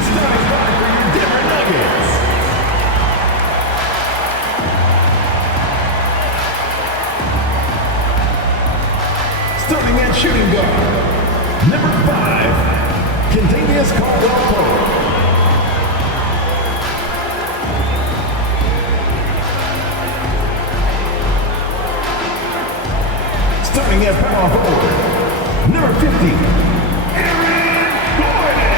the starting five for your Denver Nuggets. Starting at shooting guard, number 5, Contavious Caldwell-Pope. Starting at power forward, number 50, Aaron Gordon.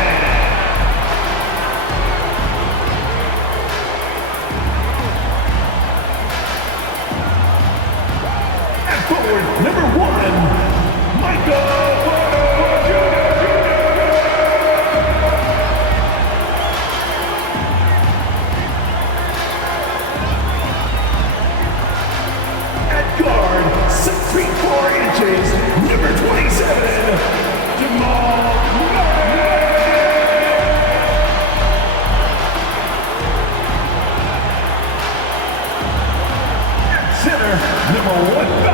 At forward, number 1, Michael Porter Jr. At guard, 6 feet 4 inches, number 27, Jamal Murray. At center, number 15,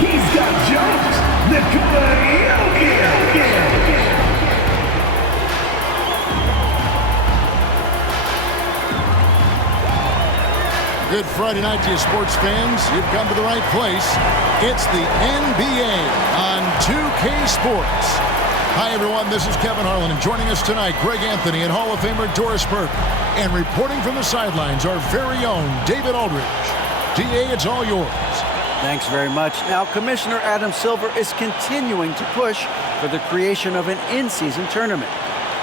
he's got jumps, Nikola Jokic. Good Friday night to you, sports fans. You've come to the right place. It's the NBA on 2K Sports. Hi, everyone. This is Kevin Harlan, and joining us tonight, Greg Anthony and Hall of Famer Doris Burke. And reporting from the sidelines, our very own David Aldridge. DA, it's all yours. Thanks very much. Now, Commissioner Adam Silver is continuing to push for the creation of an in-season tournament.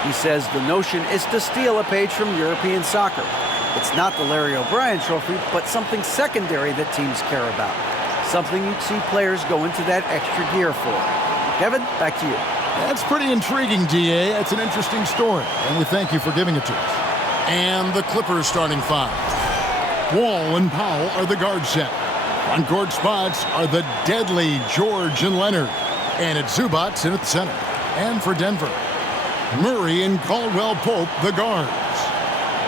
He says the notion is to steal a page from European soccer. It's not the Larry O'Brien Trophy, but something secondary that teams care about. Something you'd see players go into that extra gear for. Kevin, back to you. That's pretty intriguing, DA. It's an interesting story, and we thank you for giving it to us. And the Clippers starting five. Wall and Powell are the guard set. On court spots are the deadly George and Leonard. And it's Zubac in at the center. And for Denver, Murray and Caldwell-Pope, the guards.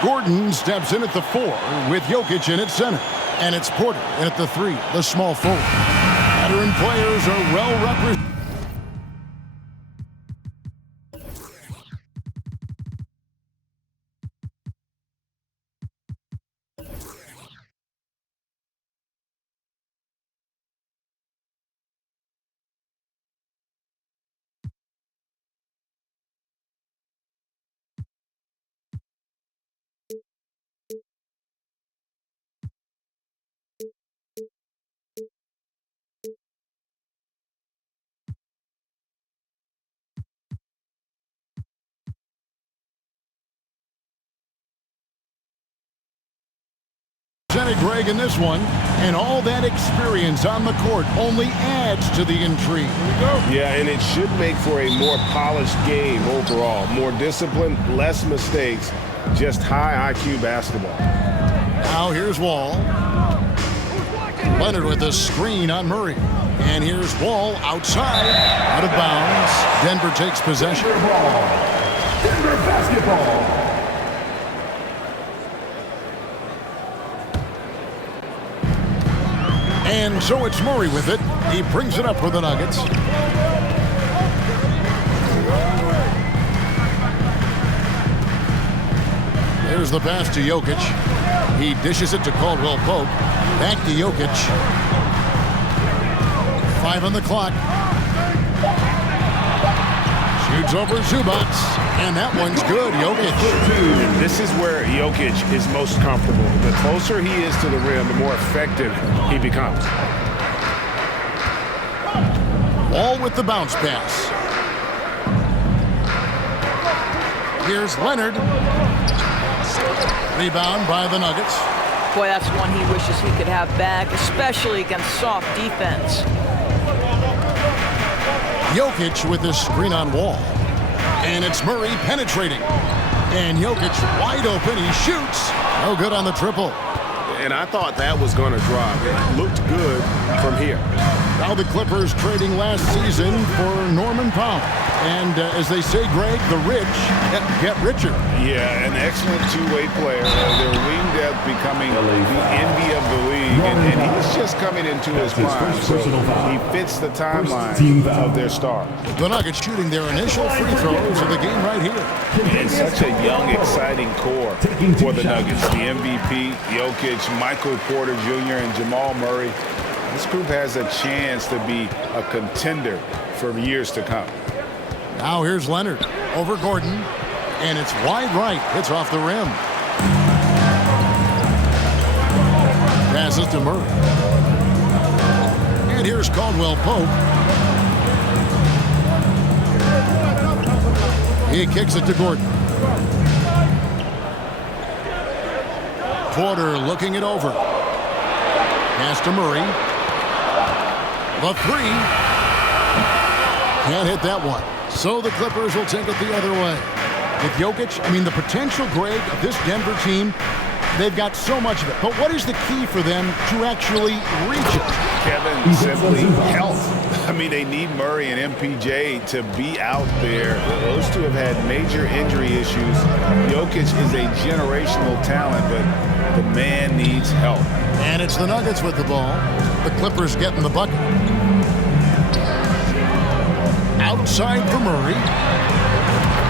Gordon steps in at the 4 with Jokic in at center. And it's Porter in at the 3, the small forward. Veteran players are well represented. Greg in this one, and all that experience on the court only adds to the intrigue. Here we go. Yeah, and it should make for a more polished game overall. More disciplined, less mistakes, just high IQ basketball. Now here's Wall. Leonard with a screen on Murray. And here's Wall outside, out of bounds. Denver takes possession. Denver basketball. And so it's Murray with it. He brings it up for the Nuggets. There's the pass to Jokic. He dishes it to Caldwell-Pope. Back to Jokic. 5 on the clock. Shoots over Zubac. And that one's good. Jokic. This is where Jokic is most comfortable. The closer he is to the rim, the more effective he becomes. All with the bounce pass. Here's Leonard. Rebound by the Nuggets. Boy, that's one he wishes he could have back, especially against soft defense. Jokic with his screen on Wall. And it's Murray penetrating. And Jokic wide open. He shoots. No good on the triple. And I thought that was going to drop. It looked good from here. Now the Clippers trading last season for Norman Powell. And as they say, Greg, the rich get richer. Yeah, an excellent two-way player. Their wing depth becoming the envy of the league. And he's just coming into his prime. So he fits the timeline of their star. The Nuggets shooting their initial free throws of the game right here. And such a young, exciting core for the Nuggets. The MVP, Jokic, Michael Porter Jr., and Jamal Murray. This group has a chance to be a contender for years to come. Now here's Leonard over Gordon, and it's wide right. It's off the rim. Passes to Murray. And here's Caldwell Pope. He kicks it to Gordon. Porter looking it over. Pass to Murray. The three. Can't hit that one. So the Clippers will take it the other way. With Jokic, I mean, the potential, Greg, of this Denver team, they've got so much of it. But what is the key for them to actually reach it? Kevin, simply health. I mean, they need Murray and M.P.J. to be out there. Those two have had major injury issues. Jokic is a generational talent, but the man needs help. And it's the Nuggets with the ball. The Clippers getting the bucket. Outside for Murray.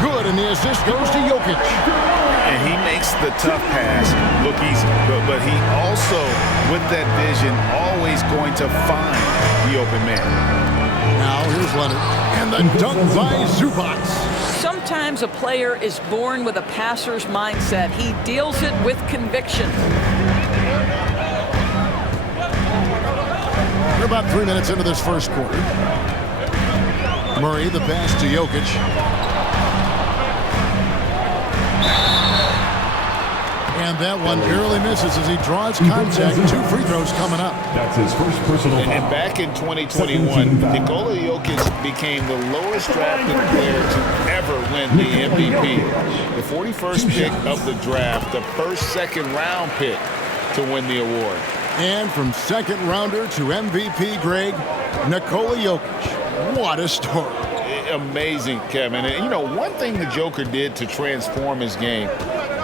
Good, and the assist goes to Jokic. And he makes the tough pass look easy. But he also, with that vision, always going to find the open man. Now here's Leonard. And the dunk by Zubac. Sometimes a player is born with a passer's mindset. He deals it with conviction. We're about 3 minutes into this first quarter. Murray, the pass to Jokic. And that one barely misses as he draws contact. 2 free throws coming up. That's his first personal foul. And back in 2021, Nikola Jokic became the lowest drafted player to ever win the MVP. The 41st pick of the draft, the first second-round pick to win the award. And from second rounder to MVP, Greg, Nikola Jokic. What a story. Amazing, Kevin. And, you know, one thing the Joker did to transform his game,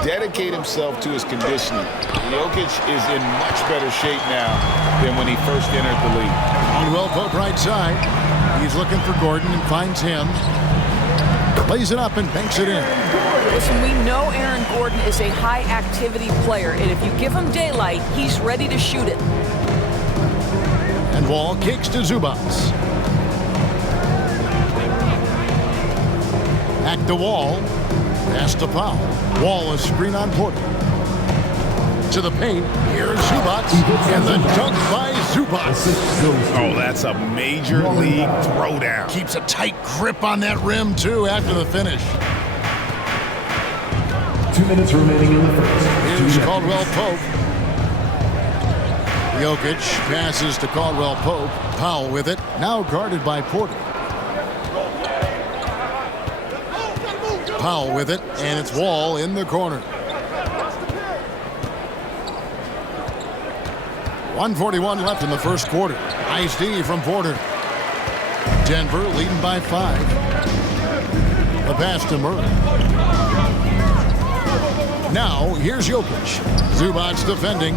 dedicate himself to his conditioning. Jokic is in much better shape now than when he first entered the league. Caldwell Pope right side. He's looking for Gordon and finds him. Plays it up and banks it in. Listen, we know Aaron Gordon is a high-activity player, and if you give him daylight, he's ready to shoot it. And Wall kicks to Zubac. Back to Wall. Pass to Powell. Wall is screen on Porter. To the paint. Here's Zubac. And the dunk by Zubac. Oh, that's a major league throwdown. Keeps a tight grip on that rim, too, after the finish. 2 minutes remaining in the first. Here's Caldwell Pope. Jokic passes to Caldwell Pope. Powell with it. Now guarded by Porter. Powell with it, and it's Wall in the corner. 1:41 left in the first quarter. Nice D from Porter. Denver leading by 5. The pass to Murray. Now, here's Jokic. Zubac defending.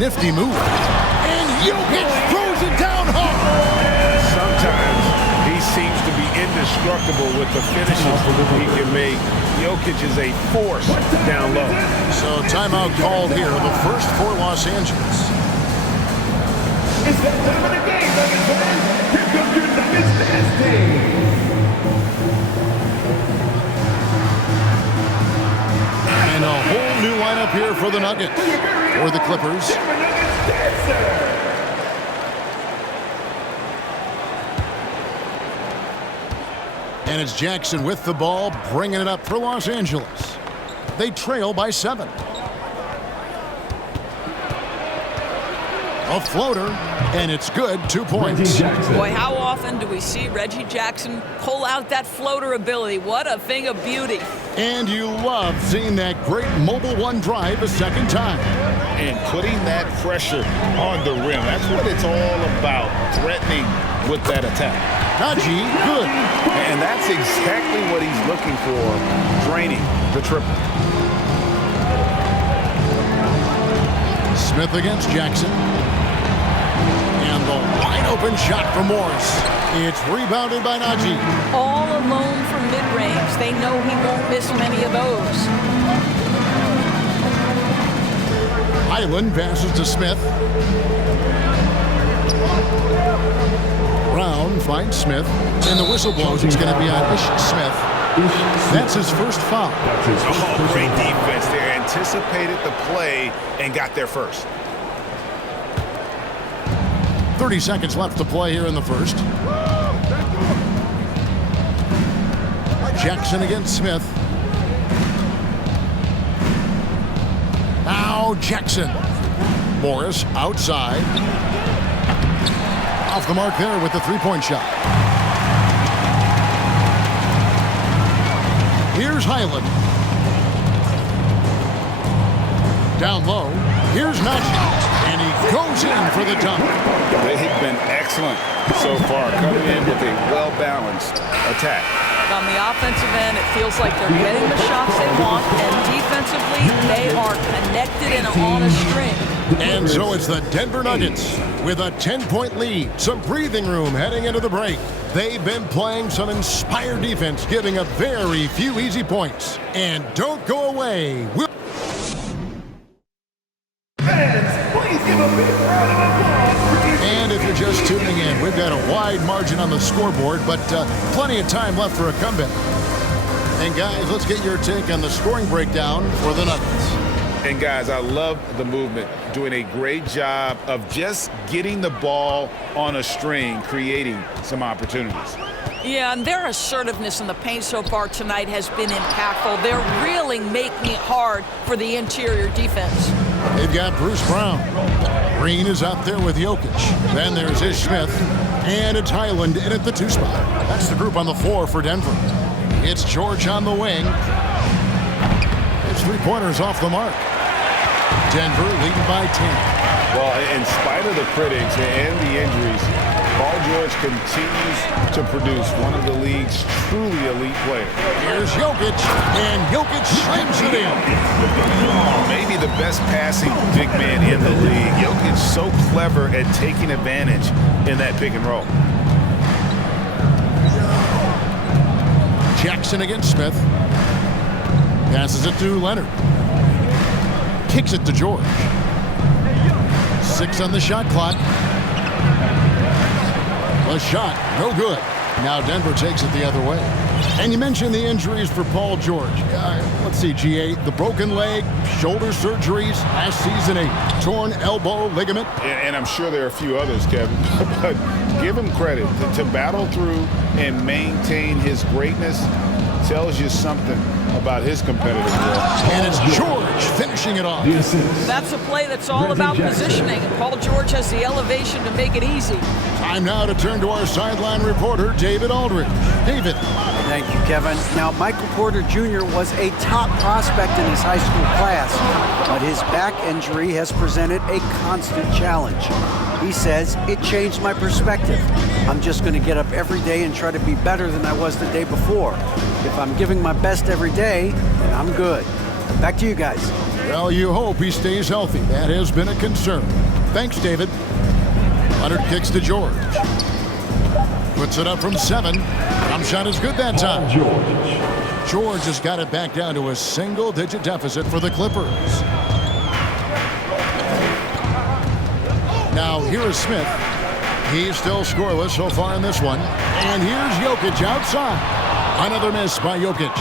Nifty move. And Jokic throws it down hard. Sometimes he seems to be indestructible with the finishes he can make. Jokic is a force down low. So timeout called here, the first for Los Angeles. It's that time of the game, Nuggets fans. Here comes your Nuggets dance team. And a whole new lineup here for the Nuggets. For the Clippers. Denver Nuggets dancer. And it's Jackson with the ball, bringing it up for Los Angeles. They trail by 7. A floater. And it's good, 2 points. Reggie Jackson. Boy, how often do we see Reggie Jackson pull out that floater ability? What a thing of beauty. And you love seeing that great mobile one drive a second time. And putting that pressure on the rim. That's what it's all about, threatening with that attack. Najee, good. And that's exactly what he's looking for, draining the triple. Smith against Jackson. And the wide open shot from Morris. It's rebounded by Najee. All alone from mid-range. They know he won't miss many of those. Highland passes to Smith. Brown finds Smith. And the whistle blows. It's going to be on Ish Smith. That's his first foul. That's his first Oh, great personal foul. defense there. Anticipated the play and got there first. 30 seconds left to play here in the first. Jackson against Smith. Now Jackson. Morris outside. Off the mark there with the three-point shot. Here's Highland. Down low. Here's Najee. And he goes in for the dunk. They've been excellent so far, coming in with a well-balanced attack. On the offensive end, it feels like they're getting the shots they want, and defensively, they are connected and on a string. And so it's the Denver Nuggets with a 10-point lead. Some breathing room heading into the break. They've been playing some inspired defense, giving up very few easy points. And don't go away. Fans, please give a big round of applause for And if you're just tuning in, we've got a wide margin on the scoreboard, but plenty of time left for a comeback. And guys, let's get your take on the scoring breakdown for the Nuggets. And guys, I love the movement, doing a great job of just getting the ball on a string, creating some opportunities. Yeah, and their assertiveness in the paint so far tonight has been impactful. They're really making it hard for the interior defense. They've got Bruce Brown. Green is out there with Jokic. Then there's Ish Smith. And it's Highland in at the 2 spot. That's the group on the floor for Denver. It's George on the wing. It's 3-pointers off the mark. Denver leading by 10. Well, in spite of the critics and the injuries, Paul George continues to produce one of the league's truly elite players. Here's Jokic, and Jokic slams it in. Maybe the best passing big man in the league. Jokic so clever at taking advantage in that pick and roll. Jackson against Smith. Passes it to Leonard. Kicks it to George. 6 on the shot clock. A shot, no good. Now Denver takes it the other way. And you mentioned the injuries for Paul George. Let's see, GA, the broken leg, shoulder surgeries, last season a torn elbow ligament. And I'm sure there are a few others, Kevin, but give him credit. To battle through and maintain his greatness tells you something about his competitive work. And it's George finishing it off. the assist. That's a play that's all Reggie about Jackson. positioning. Paul George has the elevation to make it easy. Time now to turn to our sideline reporter, David Aldridge. David. Thank you, Kevin. Now, Michael Porter Jr. was a top prospect in his high school class, but his back injury has presented a constant challenge. He says, it changed my perspective. I'm just going to get up every day and try to be better than I was the day before. If I'm giving my best every day, then I'm good. Back to you guys. Well, you hope he stays healthy. That has been a concern. Thanks, David. Leonard kicks to George. Puts it up from 7. Jump shot is good that time. George. George has got it back down to a single-digit deficit for the Clippers. Now, here is Smith. He's still scoreless so far in this one. And here's Jokic outside. Another miss by Jokic.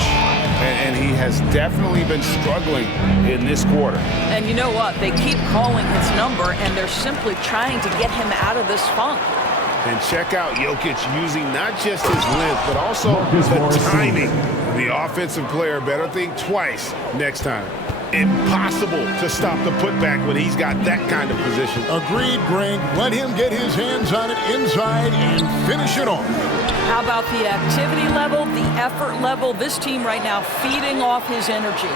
And he has definitely been struggling in this quarter. And you know what? They keep calling his number, and they're simply trying to get him out of this funk. And check out Jokic using not just his length, but also Marcus the Morris timing. The offensive player better think twice next time. impossible to stop the putback when he's got that kind of position. Agreed, Greg. Let him get his hands on it inside and finish it off. How about the activity level, the effort level? This team right now feeding off his energy.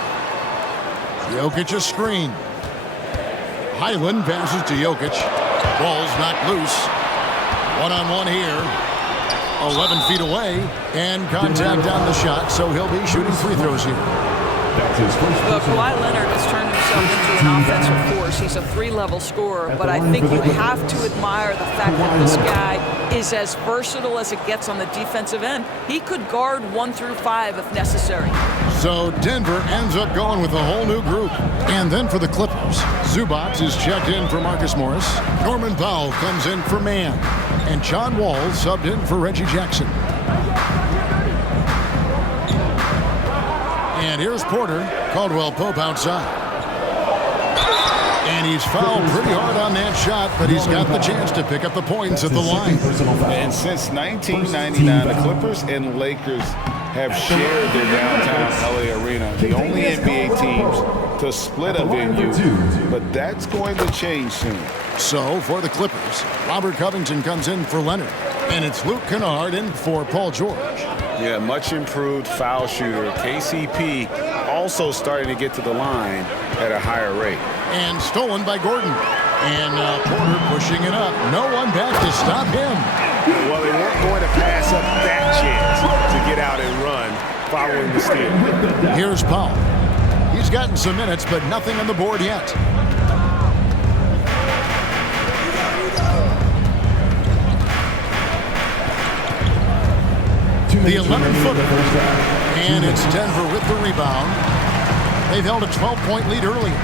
Jokic a screen. Highland passes to Jokic. Ball's knocked loose. One-on-one here. 11 feet away. And contact on the shot, so he'll be shooting free throws here. Well, Kawhi Leonard has turned himself into an offensive force. He's a three-level scorer, but I think you have to admire the fact that this guy is as versatile as it gets on the defensive end. He could guard 1 through 5 if necessary. So Denver ends up going with a whole new group. And then for the Clippers, Zubac is checked in for Marcus Morris. Norman Powell comes in for Mann. And John Wall subbed in for Reggie Jackson. And here's Porter. Caldwell Pope outside. And he's fouled pretty hard on that shot, but he's got the chance to pick up the points at the line. And since 1999, the Clippers and Lakers have shared their downtown LA arena. The only NBA teams to split a venue, but that's going to change soon. So for the Clippers, Robert Covington comes in for Leonard. And it's Luke Kennard in for Paul George. Yeah, much improved foul shooter. KCP also starting to get to the line at a higher rate. And stolen by Gordon. And now Porter pushing it up. No one back to stop him. Well, they weren't going to pass up that chance to get out and run following the steal. Here's Powell. He's gotten some minutes, but nothing on the board yet. The 11-footer. And it's Denver with the rebound. They've held a 12-point lead earlier.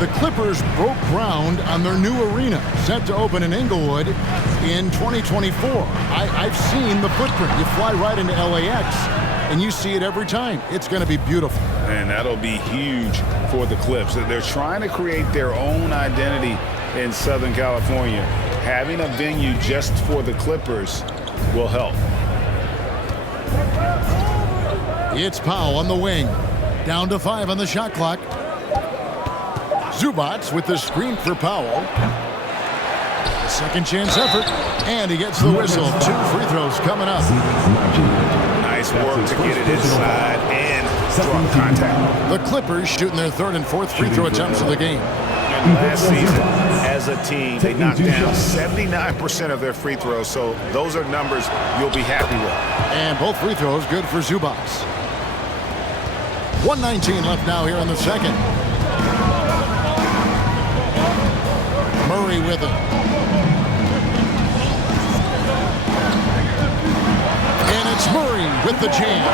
The Clippers broke ground on their new arena, set to open in Inglewood in 2024. I've seen the footprint. You fly right into LAX, and you see it every time. It's going to be beautiful. And that'll be huge for the Clips. They're trying to create their own identity in Southern California. Having a venue just for the Clippers will help. It's Powell on the wing. Down to 5 on the shot clock. Zubac with the screen for Powell. A second chance effort. And he gets the whistle. 2 free throws coming up. Nice work to get it inside and draw contact. The Clippers shooting their 3rd and 4th free throw attempts of the game. And last season, as a team, they knocked down 79% of their free throws. So those are numbers you'll be happy with. And both free throws good for Zubac. 1:19 left now here in the second. Murray with it. And it's Murray with the jam.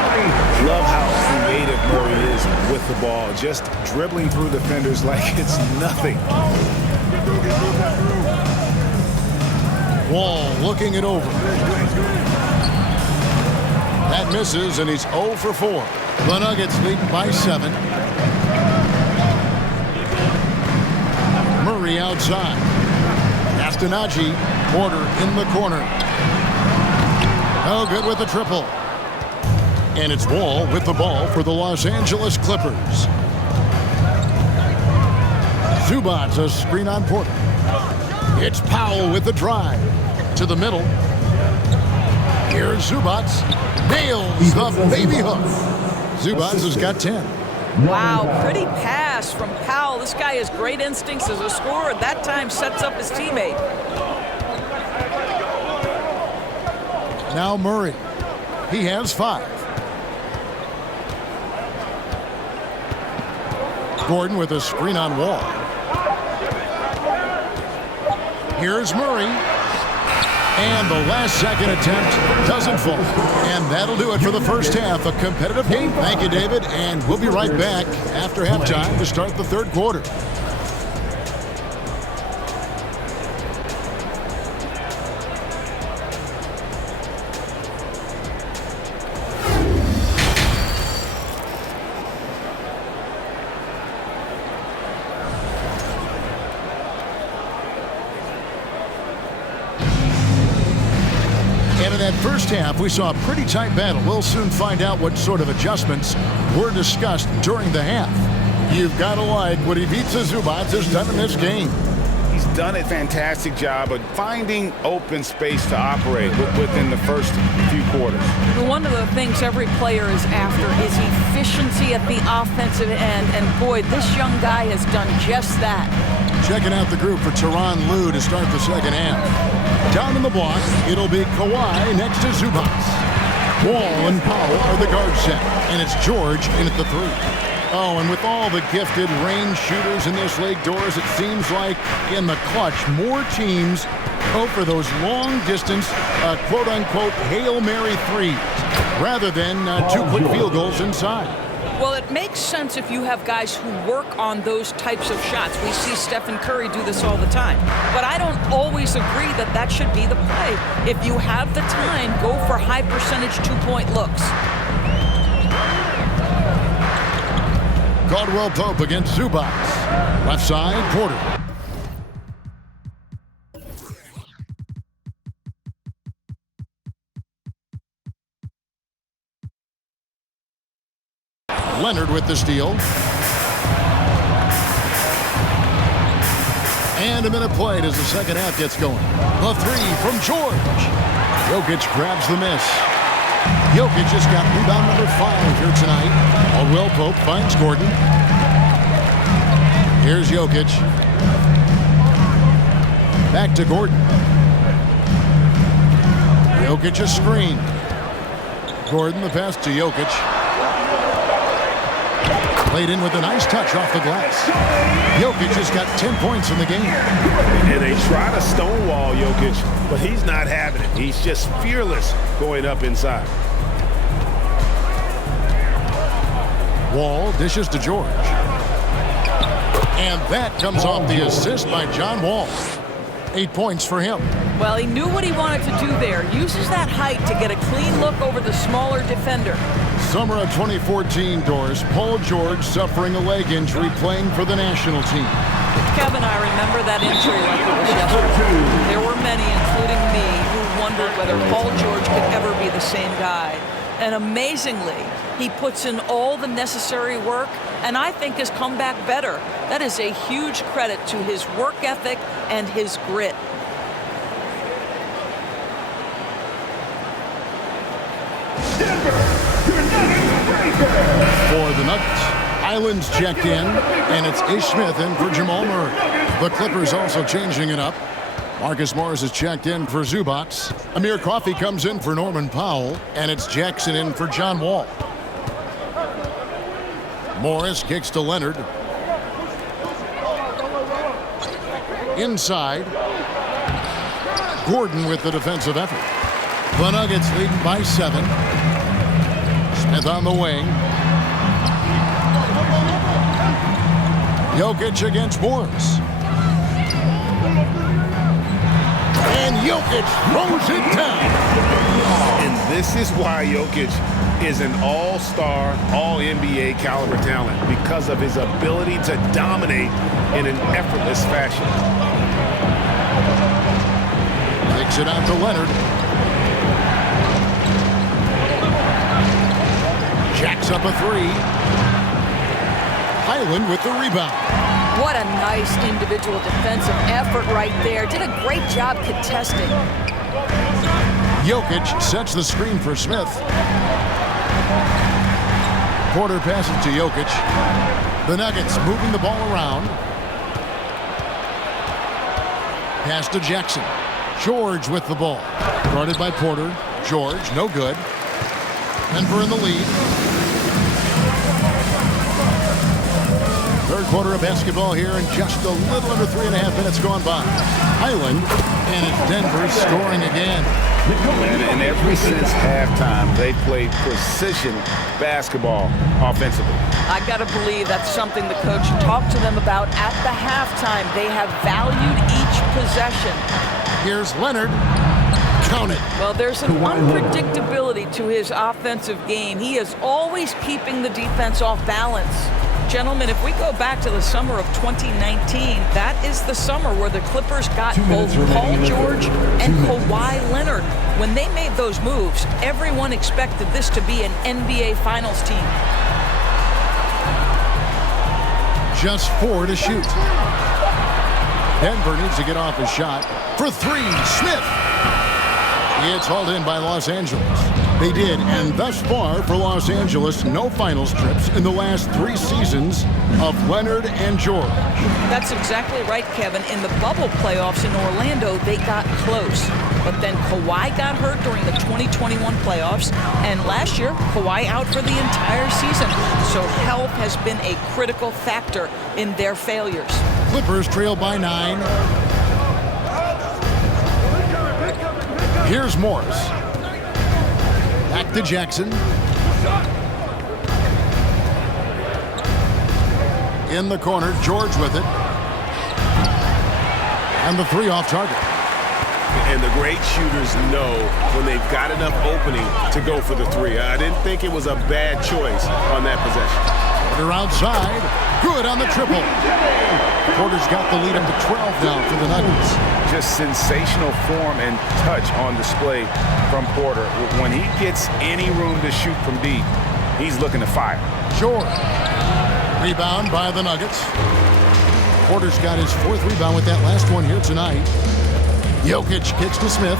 Love how creative Murray is with the ball. Just dribbling through defenders like it's nothing. Wall looking it over. That misses, and he's 0 for 4. The Nuggets lead by 7. Murray outside. Castanaggi, Porter in the corner. No good with the triple. And it's Wall with the ball for the Los Angeles Clippers. Zubac a screen on Porter. It's Powell with the drive. To the middle. Here's Zubac. Nails the baby hook. Zubac has got 10. Wow, pretty pass from Powell. This guy has great instincts as a scorer. That time sets up his teammate. Now Murray. He has 5. Gordon with a screen on Wall. Here's Murray. And the last-second attempt doesn't fall. And that'll do it for the first half. A competitive game. Thank you, David. And we'll be right back after halftime to start the 3rd quarter. First half, we saw a pretty tight battle. We'll soon find out what sort of adjustments were discussed during the half. You've got to like what Ivica Zubac has done in this game. He's done a fantastic job of finding open space to operate within the first few quarters. One of the things every player is after is efficiency at the offensive end, and boy, this young guy has done just that. Checking out the group for Tyronn Lue to start the second half. Down in the block, it'll be Kawhi next to Zubac. Wall and Powell are the guard set, and it's George in at the 3. Oh, and with all the gifted range shooters in this league, Doris, it seems like in the clutch, more teams go for those long-distance, quote-unquote, Hail Mary threes, rather than 2 quick field goals inside. Well, it makes sense if you have guys who work on those types of shots. We see Stephen Curry do this all the time. But I don't always agree that that should be the play. If you have the time, go for high-percentage 2-point looks. Caldwell Pope against Zubac. Left side, Porter. Leonard with the steal. And a minute played as the second half gets going. The 3 from George. Jokic grabs the miss. Jokic just got rebound number 5 here tonight. Caldwell Pope finds Gordon. Here's Jokic. Back to Gordon. Jokic a screen. Gordon the pass to Jokic. Played in with a nice touch off the glass. Jokic just got 10 points in the game. And they try to stonewall Jokic, but he's not having it. He's just fearless going up inside. Wall dishes to George. And that comes off the assist by John Wall. 8 points for him. Well, he knew what he wanted to do there. Uses that height to get a clean look over the smaller defender. Summer of 2014, Doris. Paul George suffering a leg injury playing for the national team. Kevin, I remember that injury like it was yesterday. There were many, including me, who wondered whether Paul George could ever be the same guy. And amazingly, he puts in all the necessary work and I think has come back better. That is a huge credit to his work ethic and his grit. For the Nuggets, Island's checked in, and it's Ish Smith in for Jamal Murray. The Clippers also changing it up. Marcus Morris is checked in for Zubac. Amir Coffey comes in for Norman Powell, and it's Jackson in for John Wall. Morris kicks to Leonard. Inside. Gordon with the defensive effort. The Nuggets leading by 7. Smith on the wing. Jokic against Morris. And Jokic throws it down. And this is why Jokic is an all-star, all-NBA caliber talent, because of his ability to dominate in an effortless fashion. Takes it out to Leonard. Jacks up a 3. Highland with the rebound. What a nice individual defensive effort right there. Did a great job contesting. Jokic sets the screen for Smith. Porter passes to Jokic. The Nuggets moving the ball around. Pass to Jackson. George with the ball. Guarded by Porter. George, no good. Denver in the lead. Third quarter of basketball here, and just a little under 3.5 minutes gone by. Highland, and it's Denver scoring again. And ever since halftime, they played precision basketball offensively. I got to believe that's something the coach talked to them about at the halftime. They have valued each possession. Here's Leonard. Count it. Well, there's an unpredictability to his offensive game. He is always keeping the defense off balance. Gentlemen, if we go back to the summer of 2019, that is the summer where the Clippers got both Paul George and Kawhi Leonard. When they made those moves, everyone expected this to be an NBA Finals team. Just 4 to shoot. Denver needs to get off a shot. For 3, Smith. It's hauled in by Los Angeles. They did, and thus far for Los Angeles, no finals trips in the last 3 seasons of Leonard and George. That's exactly right, Kevin. In the bubble playoffs in Orlando, they got close. But then Kawhi got hurt during the 2021 playoffs, and last year, Kawhi out for the entire season. So health has been a critical factor in their failures. Clippers trail by 9. Here's Morris. Back to Jackson. In the corner, George with it. And the 3 off target. And the great shooters know when they've got enough opening to go for the 3. I didn't think it was a bad choice on that possession. Porter outside. Good on the triple. Porter's got the lead up to 12 now for the Nuggets. Just sensational form and touch on display from Porter. When he gets any room to shoot from deep, he's looking to fire. George. Rebound by the Nuggets. Porter's got his 4th rebound with that last one here tonight. Jokic kicks to Smith.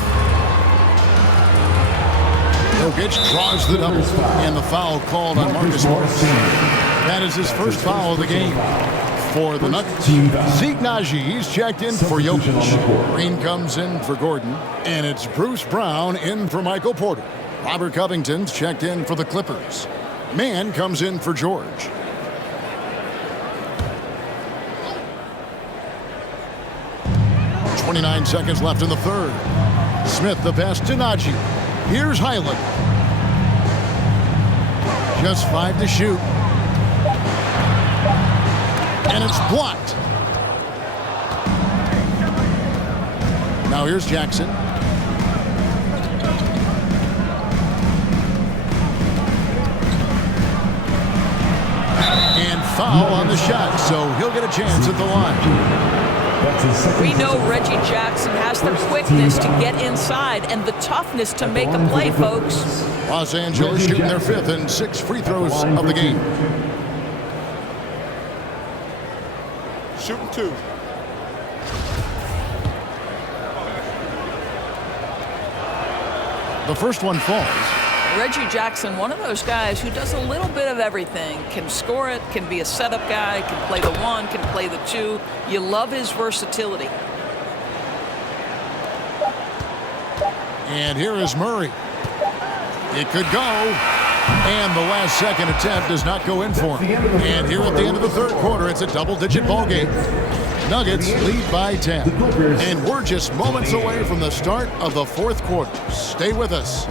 Jokic draws the double. And the foul called on Marcus Morris. That is his first foul of the game for the Nuggets. Zeke Naji, he's checked in for Jokic. Green comes in for Gordon. And it's Bruce Brown in for Michael Porter. Robert Covington's checked in for the Clippers. Mann comes in for George. .29 seconds left in the 3rd. Smith the pass to Naji. Here's Highland. Just 5 to shoot. And it's blocked. Now here's Jackson. And foul on the shot, so he'll get a chance at the line. We know Reggie Jackson has the quickness to get inside and the toughness to make a play, folks. Los Angeles shooting their 5th and 6 free throws of the game. Shooting 2. The first one falls. Reggie Jackson, one of those guys who does a little bit of everything. Can score it, can be a setup guy, can play the 1, can play the 2. You love his versatility. And here is Murray. It could go. And the last second attempt does not go in for him. And here at the end of the 3rd quarter, it's a double-digit ball game. Nuggets lead by 10. And we're just moments away from the start of the 4th quarter. Stay with us.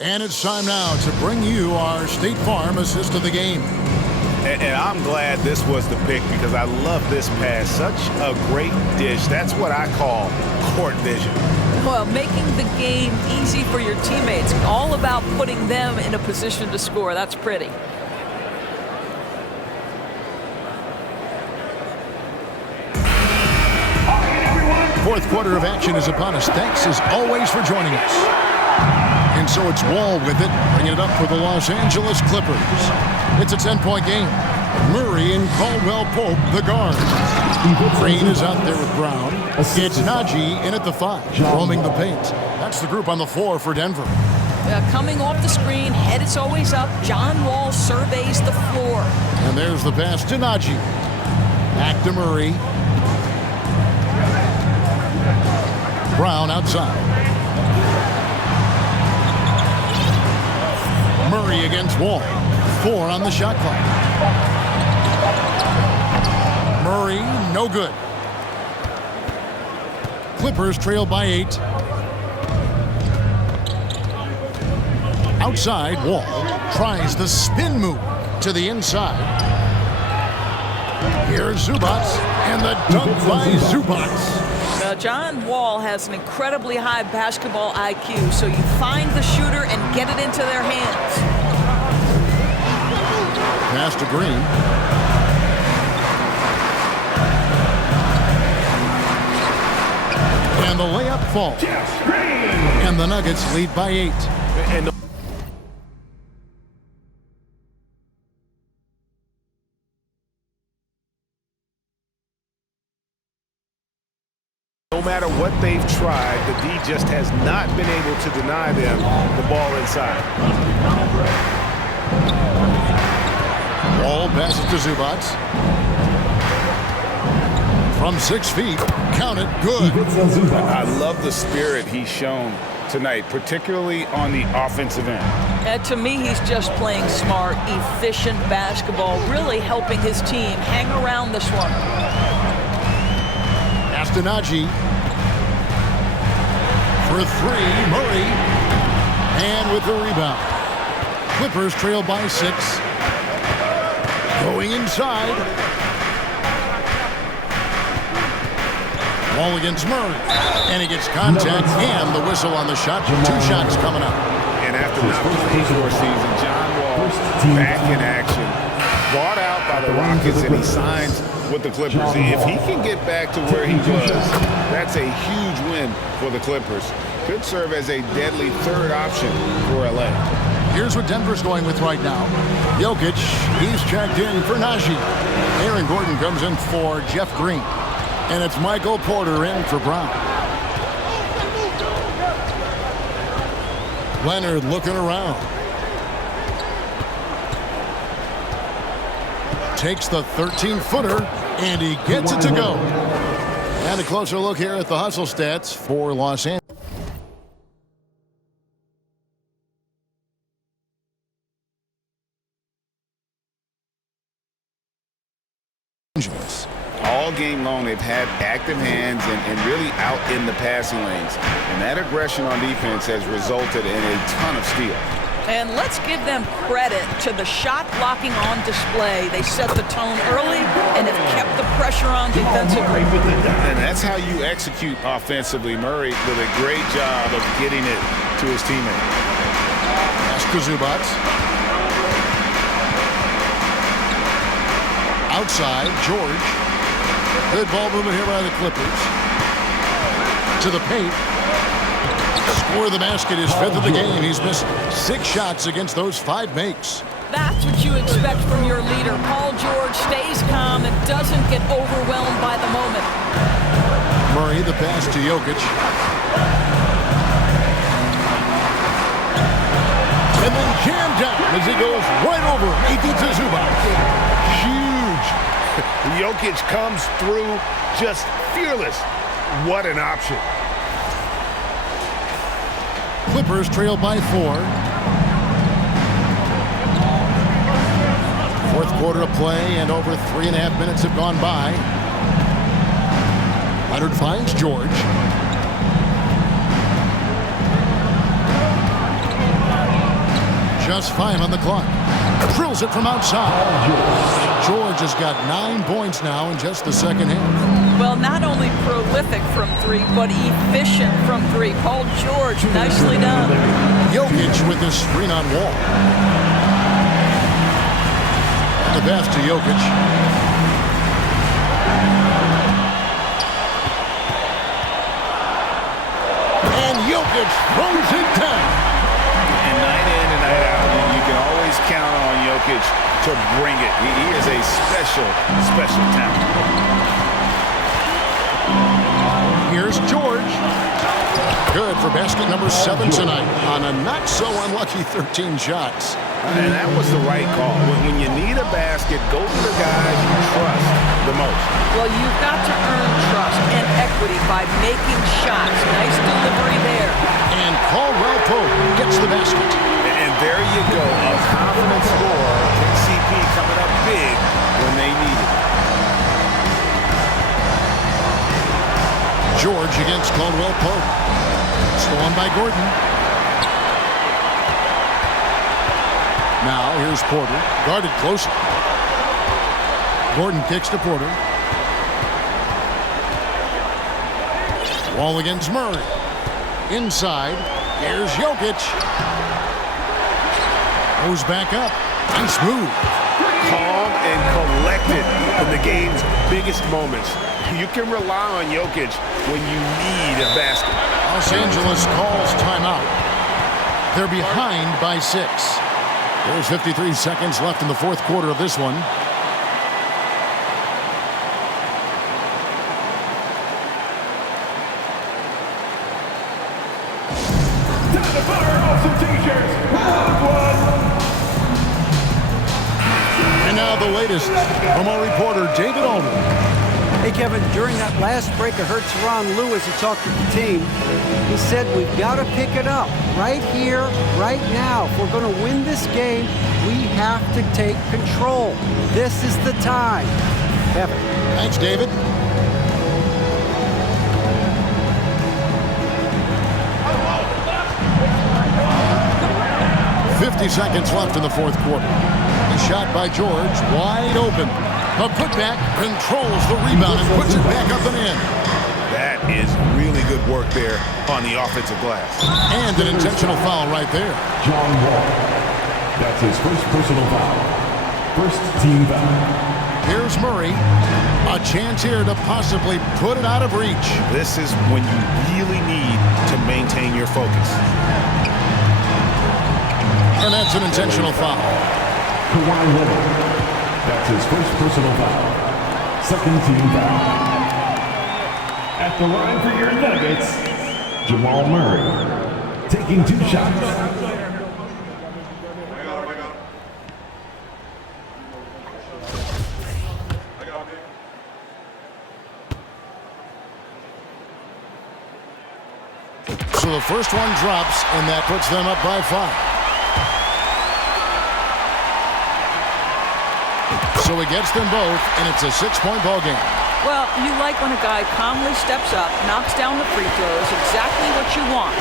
And it's time now to bring you our State Farm assist of the game. And I'm glad this was the pick because I love this pass. Such a great dish. That's what I call court vision. Well, making the game easy for your teammates. All about putting them in a position to score. That's pretty. Fourth quarter of action is upon us. Thanks as always for joining us. And so it's Wall with it, bringing it up for the Los Angeles Clippers. It's a 10-point game. Murray and Caldwell Pope, the guards. Green is out there with Brown. It's Naji in at the 5, roaming the paint. That's the group on the floor for Denver. Coming off the screen, head is always up. John Wall surveys the floor. And there's the pass to Naji. Back to Murray. Brown outside. Murray against Wall. 4 on the shot clock. Murray, no good. Clippers trail by 8. Outside, Wall tries the spin move to the inside. Here's Zubac, and the dunk by Zubac. John Wall has an incredibly high basketball IQ, so you find the shooter and get it into their hands. pass to Green. And the layup falls. And the Nuggets lead by 8. And no matter what they've tried, the D just has not been able to deny them the ball inside. Wall passes to Zubac. From 6 feet, count it, good. I love the spirit he's shown tonight, particularly on the offensive end. To me, he's just playing smart, efficient basketball, really helping his team hang around this one. Astonagi for 3, Murray. And with the rebound. Clippers trail by 6. Going inside. Ball against Murray. And he gets contact and the whistle on the shot. 2 shots coming up. And after not playing for a season, John Wall back in action. Bought out by the Rockets, and he signs with the Clippers. If he can get back to where he was, that's a huge win for the Clippers. Could serve as a deadly third option for LA. Here's what Denver's going with right now. Jokic, he's checked in for Najee. Aaron Gordon comes in for Jeff Green. And it's Michael Porter in for Brown. Leonard looking around. Takes the 13-footer, and he gets it to go. And a closer look here at the hustle stats for Los Angeles. All game long, they've had active hands and really out in the passing lanes. And that aggression on defense has resulted in a ton of steals. And let's give them credit to the shot blocking on display. They set the tone early and have kept the pressure on defensively. And that's how you execute offensively. Murray did a great job of getting it to his teammate. Pass to Zubac. Outside, George. Good ball movement here by the Clippers. To the paint. Score the basket, his 5th of the game. He's missed 6 shots against those 5 makes. That's what you expect from your leader. Paul George stays calm and doesn't get overwhelmed by the moment. Murray, the pass to Jokic. And then jammed down as he goes right over Ethan to Zubac. Huge. Jokic comes through just fearless. What an option. Clippers trail by 4. 4th quarter of play, and over 3.5 minutes have gone by. Leonard finds George. Just 5 on the clock. Drills it from outside. George has got 9 points now in just the second half. Well, not only prolific from 3, but efficient from 3. Paul George, nicely done. Jokic with his screen on Wall. And the pass to Jokic. And Jokic throws it down. And night in and night out, you can always count on Jokic to bring it. He is a special, special talent. Here's George. Good for basket number 7 tonight on a not-so-unlucky 13 shots. And that was the right call. When you need a basket, go to the guys you trust the most. Well, you've got to earn trust and equity by making shots. Nice delivery there. And Caldwell Pope gets the basket. And there you go, a confident scorer. KCP coming up big when they need it. George against Caldwell Pope. Stolen by Gordon. Now here's Porter. Guarded closer. Gordon kicks to Porter. Wall against Murray. Inside. Here's Jokic. Goes back up. Nice move. calm and collected in the game's biggest moments. You can rely on Jokic when you need a basket. Los Angeles calls timeout. They're behind by 6. There's 53 seconds left in the fourth quarter of this one. Time to fire off some t-shirts. Round one. And now the latest from our reporter, David Aldridge. Hey, Kevin, during that last break, I heard Teron Lewis, he talked to the team. He said, we've got to pick it up right here, right now. If we're going to win this game, we have to take control. This is the time. Kevin. Thanks, David. "50 seconds left in the fourth quarter. The shot by George, wide open. A putback, controls the rebound and puts it back up and in. That is really good work there on the offensive glass. And an intentional foul right there. John Wall. That's his first personal foul. First team foul. Here's Murray. A chance here to possibly put it out of reach. This is when you really need to maintain your focus. And that's an intentional foul. Kawhi Leonard. That's his first personal foul. Second team foul. At the line for your Nuggets, Jamal Murray. Taking 2 shots. So the first one drops, and that puts them up by 5. So he gets them both, and it's a 6-point ball game. Well, you like when a guy calmly steps up, knocks down the free throws, exactly what you want.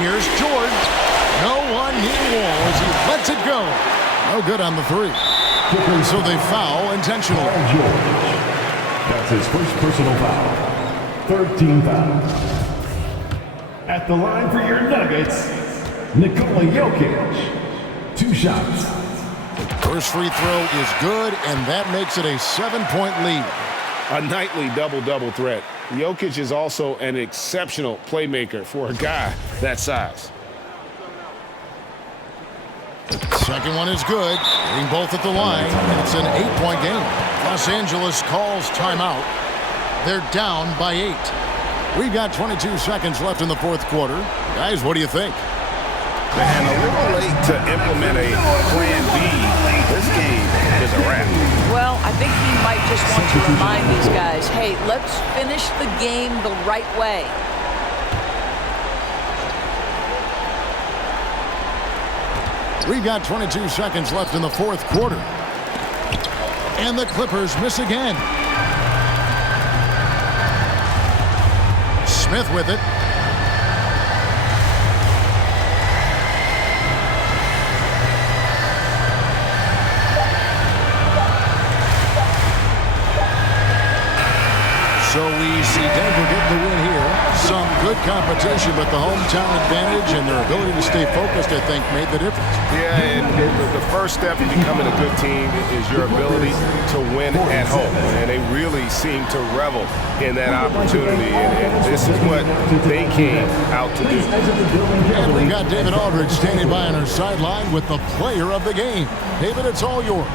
Here's George. No one near Wall as he lets it go. No good on the 3. So they foul intentionally. George. That's his first personal foul. Third team foul. At the line for your Nuggets, Nikola Jokic. 2 shots. First free throw is good, and that makes it a 7-point lead. A nightly double-double threat. Jokic is also an exceptional playmaker for a guy that size. Second one is good. Hitting both at the line, and it's an 8-point game. Los Angeles calls timeout. They're down by 8. We've got 22 seconds left in the fourth quarter. Guys, what do you think? Man, a little late to implement a plan B. This game is a wrap. Well, I think he might just want to remind these guys, hey, let's finish the game the right way. We've got 22 seconds left in the fourth quarter. And the Clippers miss again. Smith with it. So we see Denver getting the win here. Some good competition, but the hometown advantage and their ability to stay focused, I think, made the difference. Yeah, and the first step in becoming a good team is your ability to win at home. And they really seem to revel in that opportunity. And this is what they came out to do. And we've got David Aldridge standing by on our sideline with the player of the game. David, it's all yours.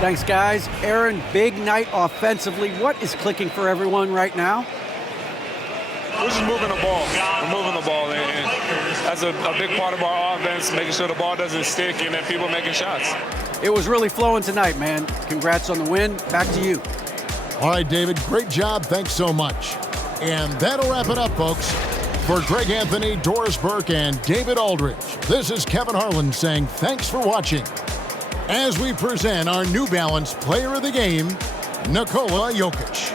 Thanks, guys. Aaron, big night offensively. What is clicking for everyone right now? We're just moving the ball. We're moving the ball, and that's a big part of our offense, making sure the ball doesn't stick and that people making shots. It was really flowing tonight, man. Congrats on the win. Back to you. All right, David, great job. Thanks so much. And that'll wrap it up, folks. For Greg Anthony, Doris Burke, and David Aldridge, this is Kevin Harlan saying thanks for watching. As we present our New Balance Player of the Game, Nikola Jokic.